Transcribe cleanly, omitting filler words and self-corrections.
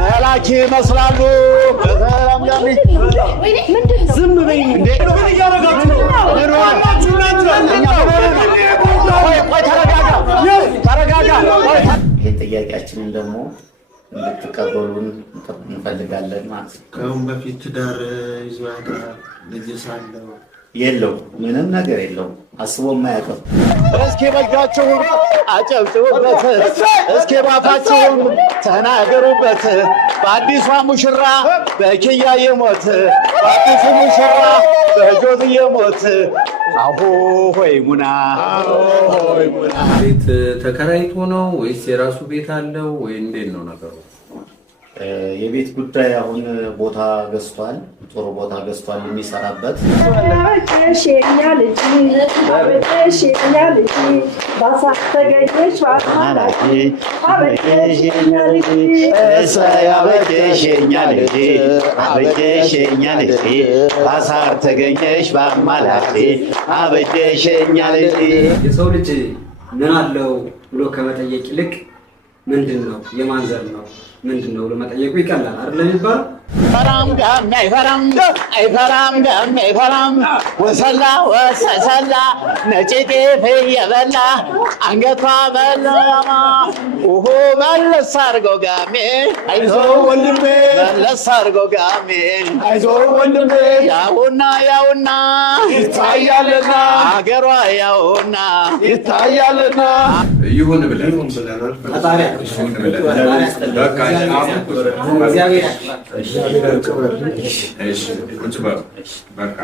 መላኪ ይመስላሉ። በሰላም ጋር ዝም በይ እንዴ! ምን እያደረጋችሁ ነው? ቆይ ተረጋጋ፣ ተረጋጋ። ይሄን ጥያቄያችንን ደግሞ እንድትቀበሉን እንፈልጋለን ማለት ነው። ከአሁን በፊት ትዳር ይዞ ያውቃል? ልጅ ሳለው የለው፣ ምንም ነገር የለው። አስቦ የማያውቅም። እስኪ በእጃችሁን አጨብጭቡበት፣ እስኪ ባፋችሁን ተናገሩበት። በአዲሷ ሙሽራ በኪያ የሞት በአዲሱ ሙሽራ በጆዝ የሞት አሁ ሆይ ሙና ሆይ ሙና። ቤት ተከራይቶ ነው ወይስ የራሱ ቤት አለው ወይ እንዴት ነው ነገሩ? የቤት ጉዳይ አሁን ቦታ ገዝቷል። ጥሩ ቦታ ገዝቷል የሚሰራበት። ሸኛ ልጅ ሸኛ ልጅ ባሳት ተገኘሽ ባማላኪ አበጀሽኛ ልጅ አበጀሽኛ ልጅ አበጀሽኛ ልጅ ባሳር ተገኘሽ ባማላኪ አበጀሽኛ ልጅ። የሰው ልጅ ምን አለው ብሎ ከመጠየቅ ይልቅ ምንድን ነው የማን ዘር ነው ምንድን ነው ብሎ መጠየቁ ይቀላል አይደል የሚባለው? ፈራም ጋም አይፈራም አይፈራም ጋም አይፈራም ወሰላ ወሰላ ነጭ ጤፍ እየበላ አንገቷ በለማ ኦሆ መለስ አድርጎ ጋሜ አይዞ ወንድሜ መለስ አድርጎ ጋሜ አይዞ ወንድሜ ያውና ያውና ይታያልና አገሯ ያውና ይታያልና ይሁን ብለን ፈጣሪያ በቃ እግዚአብሔር እሺ ቁጭ በቃ